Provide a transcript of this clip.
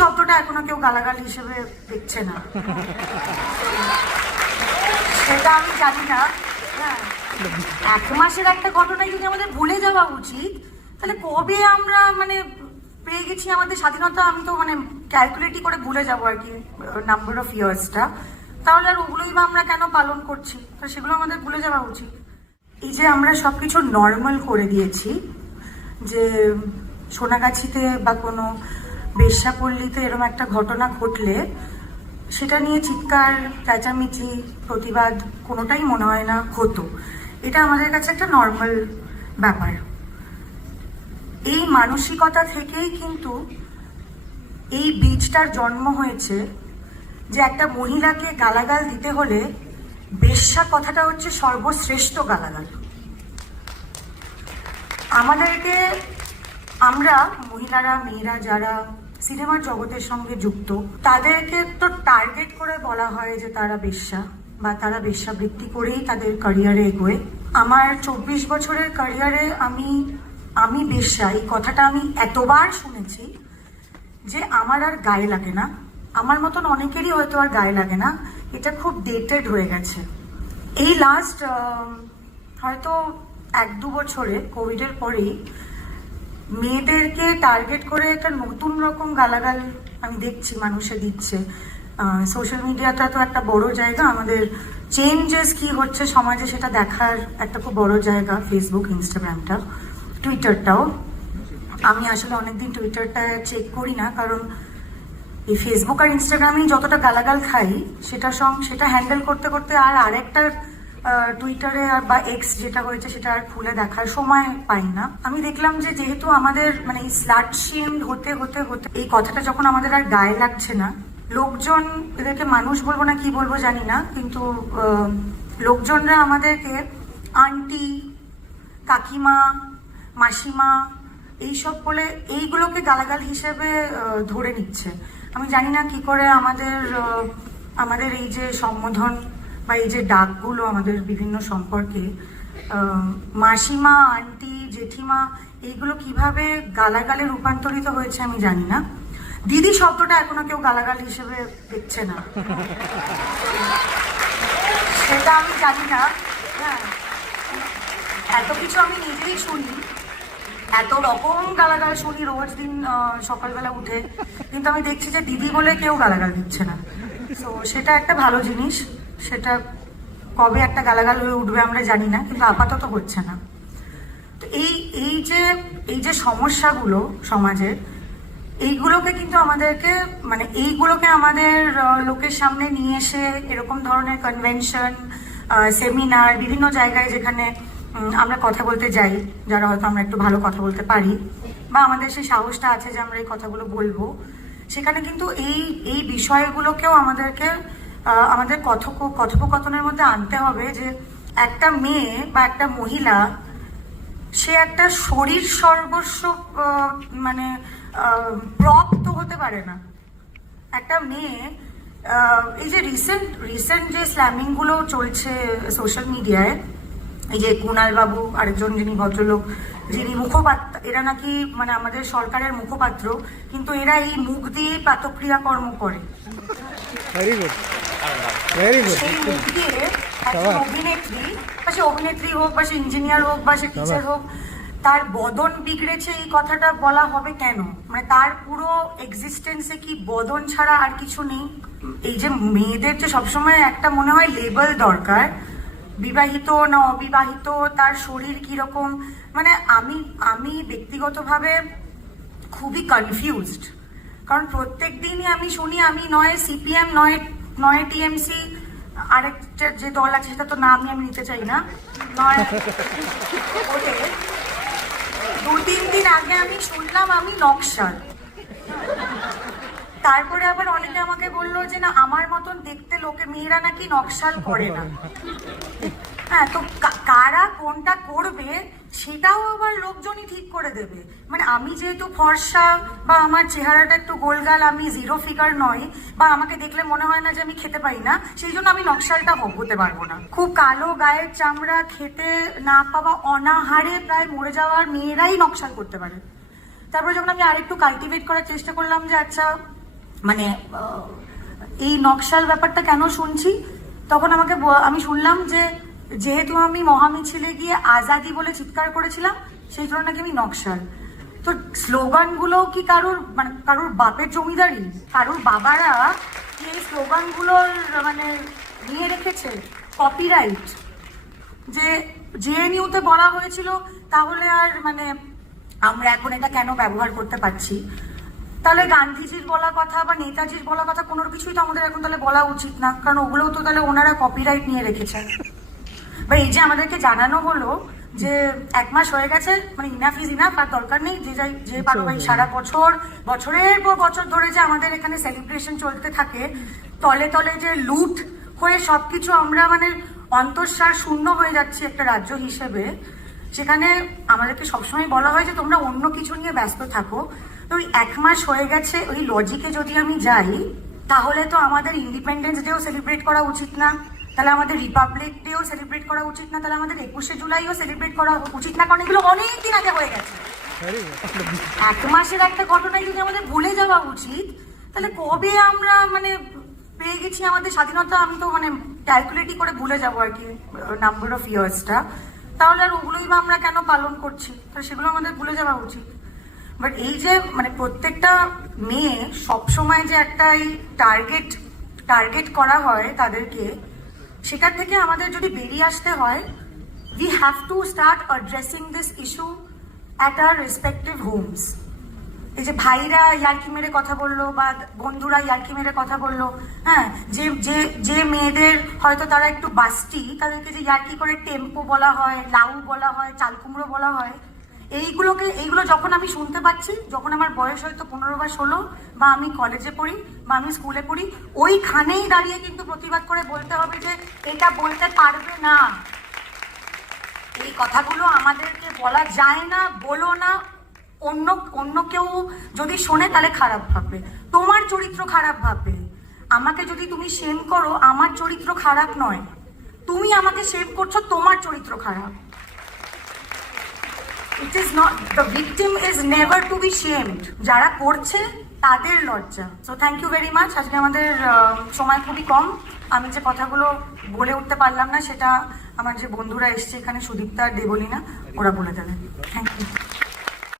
শব্দটা এখনো কেউ গালাগাল হিসেবে দেখছে না, সেটা আমি জানি না। হ্যাঁ, 1 মাসের একটা ঘটনায় যদি আমাদের ভুলে যাওয়া উচিত, তাহলে কবে আমরা মানে পেয়ে গেছি আমাদের স্বাধীনতা? আমি তো মানে ক্যালকুলেটই করে ভুলে যাবো আর কি নাম্বার অফ ইয়ার্সটা। তাহলে আর ওগুলোই বা আমরা কেন পালন করছি? তো সেগুলো আমাদের ভুলে যাওয়া উচিত। এই যে আমরা সবকিছু নর্মাল করে দিয়েছি, যে সোনাগাছিতে বা কোনো বেশ্যাপল্লীতে এরকম একটা ঘটনা ঘটলে সেটা নিয়ে চিৎকার, চেঁচামেচি, প্রতিবাদ কোনোটাই মনে হয় না হতো। এটা আমাদের কাছে একটা নর্মাল ব্যাপার। এই মানসিকতা থেকেই কিন্তু এই বীজটার জন্ম হয়েছে, যে একটা মহিলাকে গালাগাল দিতে হলে বেশ্যা কথাটা হচ্ছে সর্বশ্রেষ্ঠ গালাগাল। আমাদেরকে, আমরা মহিলারা, মেয়েরা যারা সিনেমার জগতের সঙ্গে যুক্ত, তাদেরকে তো টার্গেট করে বলা হয় যে তারা বেশ্যা, বা তারা বেশ্যাবৃত্তি করেই তাদের ক্যারিয়ারে এগোয়। আমার 24 বছরের ক্যারিয়ারে আমি বেশ্যা এই কথাটা আমি এতবার শুনেছি যে আমার আর গায়ে লাগে না। আমার মতন অনেকেরই হয়তো আর গায়ে লাগে না, এটা খুব ডেটেড হয়ে গেছে। এই লাস্ট হয়তো 1-2 বছরে কোভিডের পরেই মেয়েদেরকে টার্গেট করে একটা নতুন রকম গালাগাল আমি দেখছি মানুষে দিচ্ছে। সোশ্যাল মিডিয়াটা তো একটা বড় জায়গা, আমাদের চেঞ্জেস কি হচ্ছে সমাজে সেটা দেখার একটা খুব বড় জায়গা। ফেসবুক, ইনস্টাগ্রামটা, টুইটারটাও। আমি আসলে অনেকদিন টুইটারটা চেক করি না, কারণ এই ফেসবুক আর ইনস্টাগ্রামেই যতটা গালাগাল খাই সেটা হ্যান্ডেল করতে করতে আর আরেকটা টুইটারে বা এক্স যেটা হয়েছে সেটা আর খুলে দেখার সময় পাই না। আমি দেখলাম যে যেহেতু আমাদের মানে এই স্লাট শেমড হতে হতে হতে এই কথাটা যখন আমাদের আর গায়ে লাগছে না, লোকজন, এদেরকে মানুষ বলবো না কি বলবো জানি না, কিন্তু লোকজনরা আমাদেরকে আন্টি, কাকিমা, মাসিমা এইসব বলে এইগুলোকে গালাগাল হিসেবে ধরে নিচ্ছে। আমি জানি না কি করে আমাদের এই যে সম্বোধন বা এই যে ডাকগুলো আমাদের বিভিন্ন সম্পর্কে, মাসিমা, আন্টি, জেঠিমা, এইগুলো কিভাবে গালাগালে রূপান্তরিত হয়েছে আমি জানি না। দিদি শব্দটা এখনো কেউ গালাগাল হিসেবে দেখছে না, সেটা আমি জানি না। হ্যাঁ, এত কিছু আমি নিজেই শুনি, এত রকম গালাগাল শুনি রোজ দিন সকালবেলা উঠে, কিন্তু আমি দেখছি যে দিদি বলে কেউ গালাগাল দিচ্ছে না। তো সেটা একটা ভালো জিনিস। সেটা কবে একটা গালাগাল হয়ে উঠবে আমরা জানি না, কিন্তু আপাতত হচ্ছে না। তো এই যে সমস্যাগুলো সমাজের, এইগুলোকে কিন্তু আমাদেরকে মানে এইগুলোকে আমাদের লোকের সামনে নিয়ে এসে এরকম ধরনের কনভেনশন, সেমিনার, বিভিন্ন জায়গায় যেখানে আমরা কথা বলতে যাই, যারা হয়তো আমরা একটু ভালো কথা বলতে পারি বা আমাদের সেই সাহসটা আছে যে আমরা এই কথাগুলো বলবো, সেখানে কিন্তু এই বিষয়গুলোকেও আমাদেরকে আমাদের কথোপকথনের মধ্যে আনতে হবে। যে একটা মেয়ে বা একটা মহিলা, সে একটা শরীর সর্বস্ব মানে প্রপ তো হতে পারে না। একটা মেয়ে, এই যে রিসেন্ট যে স্ল্যামিং গুলো চলছে সোশ্যাল মিডিয়ায়, এই যে কুণাল বাবু, আরেকজন যিনি ভদ্রলোক, যিনি মুখপাত্র, এরা নাকি মানে আমাদের সরকারের মুখপাত্র, কিন্তু এরা এই মুখ দিয়ে পাতক্রিয়া কর্ম করে। সেই মুখ দিয়ে একজন অভিনেত্রী হোক বা সে ইঞ্জিনিয়ার হোক বা সে টিচার হোক, তার বদন বিগড়েছে এই কথাটা বলা হবে কেন? মানে তার পুরো এক্সিস্টেন্সে কি বদন ছাড়া আর কিছু নেই? এই যে মেয়েদের যে সবসময় একটা মনে হয় লেবেল দরকার, বিবাহিত না অবিবাহিত, তার শরীর কিরকম, মানে আমি ব্যক্তিগতভাবে খুবই কনফিউজড। কারণ প্রত্যেক দিনই আমি শুনি, আমি নয় সিপিএম, নয় টিএমসি, আরেকটা যে দল আছে সেটা তো নামই আমি নিতে চাই না, নয় বলে 2-3 দিন আগে আমি শুনলাম আমি নকশাল। তারপরে আবার অনেকে আমাকে বললো যে না, আমার মতন দেখতে লোকে মেয়েরা নাকি নকশাল করে না। হ্যাঁ, তো কারা কোনটা করবে সেটাও আবার লোকজনই ঠিক করে দেবে। মানে আমি যেহেতু ফর্সা বা আমার চেহারাটা একটু গোলগাল, আমি জিরো ফিগার নয়, বা আমাকে দেখলে মনে হয় না যে আমি খেতে পারি না, সেই জন্য আমি নকশালটা হতে পারবো না। খুব কালো গায়ের চামড়া, খেতে না পাওয়া, অনাহারে প্রায় মরে যাওয়ার মেয়েরাই নকশাল করতে পারে। তারপরে যখন আমি আরেকটু কাল্টিভেট করার চেষ্টা করলাম যে আচ্ছা মানে এই নকশাল ব্যাপারটা কেন শুনছি, তখন আমি শুনলাম যে যেহেতু আমি মহামিছিলে গিয়ে আজাদি বলে চিৎকার করেছিলাম, সেই জন্য নাকি আমি নকশাল। তো স্লোগানগুলো কি কারোর বাপের জমিদারি? কারোর বাবারা কি এই স্লোগানগুলোর মানে নিয়ে রেখেছে কপিরাইট? যে জেএনইউতে বলা হয়েছিল, তাহলে আর মানে আমরা এখন এটা কেন ব্যবহার করতে পারছি? তাহলে গান্ধীজির বলা কথা বা নেতাজির বলা কথা কোনো কিছুই তো আমাদের এখন তাহলে বলা উচিত না, কারণ ওগুলোও তো তাহলে ওনারা কপিরাইট নিয়ে রেখেছেন। বা এই যে আমাদেরকে জানানো হলো যে 1 মাস হয়ে গেছে, মানে ইনাফ ইজ ইনাফ, আর দরকার নেই, যে পারো ভাই সারা বছরের পর বছর ধরে যে আমাদের এখানে সেলিব্রেশন চলতে থাকে, তলে তলে যে লুট হয়ে সবকিছু আমরা মানে অন্তঃসার শূন্য হয়ে যাচ্ছে একটা রাজ্য হিসেবে, সেখানে আমাদেরকে সবসময় বলা হয় যে তোমরা অন্য কিছু নিয়ে ব্যস্ত থাকো। তো ওই 1 মাস হয়ে গেছে, ওই লজিকে যদি আমি যাই, তাহলে তো আমাদের ইন্ডিপেন্ডেন্স ডেও সেলিব্রেট করা উচিত না, তাহলে আমাদের রিপাবলিক ডেও সেলিব্রেট করা উচিত না, তাহলে আমাদের 21শে জুলাইও সেলিব্রেট করা উচিত না, কারণ এগুলো অনেক দিন আগে হয়ে গেছে। 1 মাসের একটা ঘটনায় যদি আমাদের ভুলে যাওয়া উচিত, তাহলে কবে আমরা মানে পেয়ে গেছি আমাদের স্বাধীনতা? আমি তো মানে ক্যালকুলেটই করে ভুলে যাবো আর কি নাম্বার অফ ইয়ার্সটা। তাহলে আর ওগুলোই বা আমরা কেন পালন করছি? তাহলে সেগুলো আমাদের ভুলে যাওয়া উচিত। বাট এই যে মানে প্রত্যেকটা মেয়ে সবসময় যে একটা এই টার্গেট করা হয় তাদেরকে, সেটার থেকে আমাদের যদি বেরিয়ে আসতে হয়, we have to start addressing this issue at our respective homes. এই যে ভাইরা ইয়ার্কি মেরে কথা বললো বা বন্ধুরা ইয়ার্কি মেরে কথা বললো, হ্যাঁ, যে মেয়েদের হয়তো তারা একটু বাস্টি, তাদেরকে যে ইয়ার্কি করে টেম্পো বলা হয়, লাউ বলা হয়, চালকুমড়ো বলা হয়, এইগুলো যখন আমি শুনতে পাচ্ছি, যখন আমার বয়স হয়তো 15 বা 16, বা আমি কলেজে পড়ি বা আমি স্কুলে পড়ি, ওইখানেই দাঁড়িয়ে কিন্তু প্রতিবাদ করে বলতে হবে যে এটা বলতে পারবে না, এই কথাগুলো আমাদেরকে বলা যায় না, বলো না। অন্য কেউ যদি শোনে তাহলে খারাপ ভাববে, তোমার চরিত্র খারাপ ভাববে। আমাকে যদি তুমি শেম করো, আমার চরিত্র খারাপ নয়, তুমি আমাকে শেম করছো, তোমার চরিত্র খারাপ। It is not, the victim is never to be shamed. যারা করছে তাদের লজ্জা। So thank you very much. আজকে আমাদের সময় খুবই কম, আমি যে কথাগুলো বলে উঠতে পারলাম না সেটা আমার যে বন্ধুরা এসছে এখানে, সুদীপ্তা আর দেবলীনা, ওরা বলে দেবেন। Thank you.